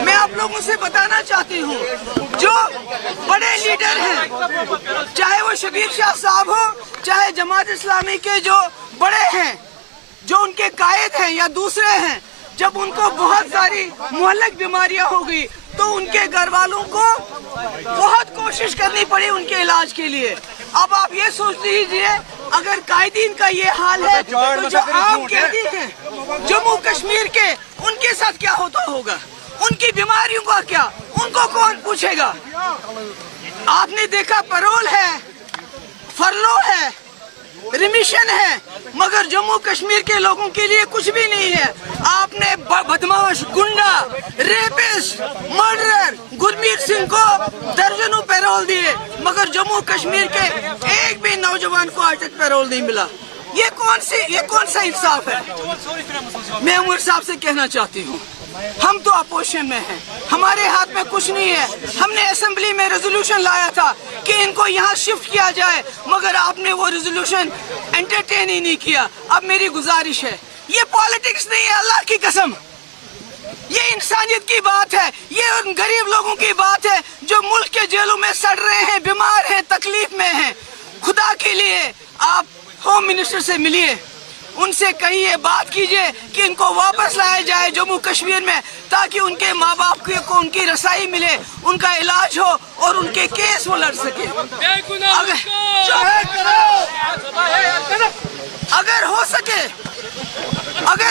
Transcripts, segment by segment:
मैं आप लोगों से बताना चाहती हूँ, जो बड़े लीडर हैं, चाहे वो शबीर शाह साहब हो, चाहे जमात इस्लामी के जो बड़े हैं, जो उनके कायद हैं या दूसरे हैं, जब उनको बहुत सारी मुहल्लक बीमारियां हो गई तो उनके घर वालों को बहुत कोशिश करनी पड़ी उनके इलाज के लिए। अब आप ये सोच लीजिए, अगर कायदीन का ये हाल है तो जो आम कैदी हैं जम्मू कश्मीर के, उनके साथ क्या होता होगा? उनकी बीमारियों का क्या, उनको कौन पूछेगा? आपने देखा पैरोल है, फरलो है, रिमिशन है, मगर जम्मू कश्मीर के लोगों के लिए कुछ भी नहीं है। आपने बदमाश, गुंडा, रेपिस्ट, मर्डरर गुरमीत सिंह को दर्जनों पैरोल दिए, मगर जम्मू कश्मीर के एक भी नौजवान को आज तक पैरोल नहीं मिला। ये कौन सा इंसाफ है? मैं उमर साहब से कहना चाहती हूँ, हम तो अपोजिशन में हैं, हमारे हाथ में कुछ नहीं है। हमने असेंबली में रेजोल्यूशन लाया था कि इनको यहाँ शिफ्ट किया जाए, मगर आपने वो रेजोल्यूशन एंटरटेन ही नहीं किया। अब मेरी गुजारिश है, ये पॉलिटिक्स नहीं है, अल्लाह की कसम, ये इंसानियत की बात है, ये उन गरीब लोगों की बात है जो मुल्क के जेलों में सड़ रहे हैं, बीमार हैं, तकलीफ में हैं। खुदा के लिए आप होम मिनिस्टर से मिलिए, उनसे कहिए, बात कीजिए कि इनको वापस लाया जाए जम्मू कश्मीर में, ताकि उनके माँ बाप को उनकी रसाई मिले, उनका इलाज हो और उनके केस वो लड़ सके। अगर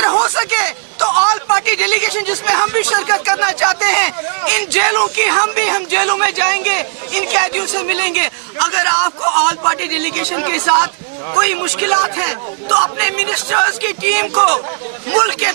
हो सके तो ऑल पार्टी डेलीगेशन जिसमें हम भी शिरकत करना चाहते हैं, इन जेलों की हम जेलों में जाएंगे, इन कैदियों से मिलेंगे। अगर आपको ऑल पार्टी डेलीगेशन के साथ कोई मुश्किलात है तो अपने मिनिस्टर्स की टीम को मुल्क के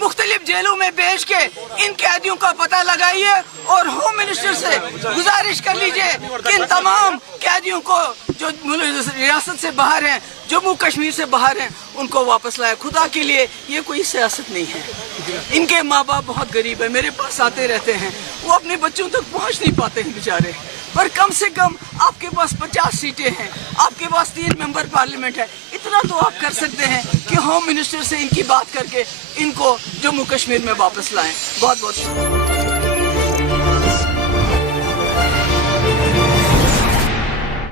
मुख्तलिफ जेलों में भेज के इन कैदियों का पता लगाइए और होम मिनिस्टर से गुजारिश कर लीजिए कि इन तमाम कैदियों को जो रियासत से बाहर हैं, जम्मू कश्मीर से बाहर हैं, उनको वापस लाए। खुदा के लिए ये कोई सियासत नहीं है। इनके माँ बाप बहुत गरीब है, मेरे पास आते रहते हैं, वो अपने बच्चों तक पहुँच नहीं पाते हैं बेचारे। पर कम से कम आपके पास 50 सीटें हैं, आपके पास 3 मेंबर पार्लियामेंट है, इतना तो आप कर सकते हैं कि होम मिनिस्टर से इनकी बात करके इनको जम्मू कश्मीर में वापस लाएं। बहुत बहुत शुक्रिया।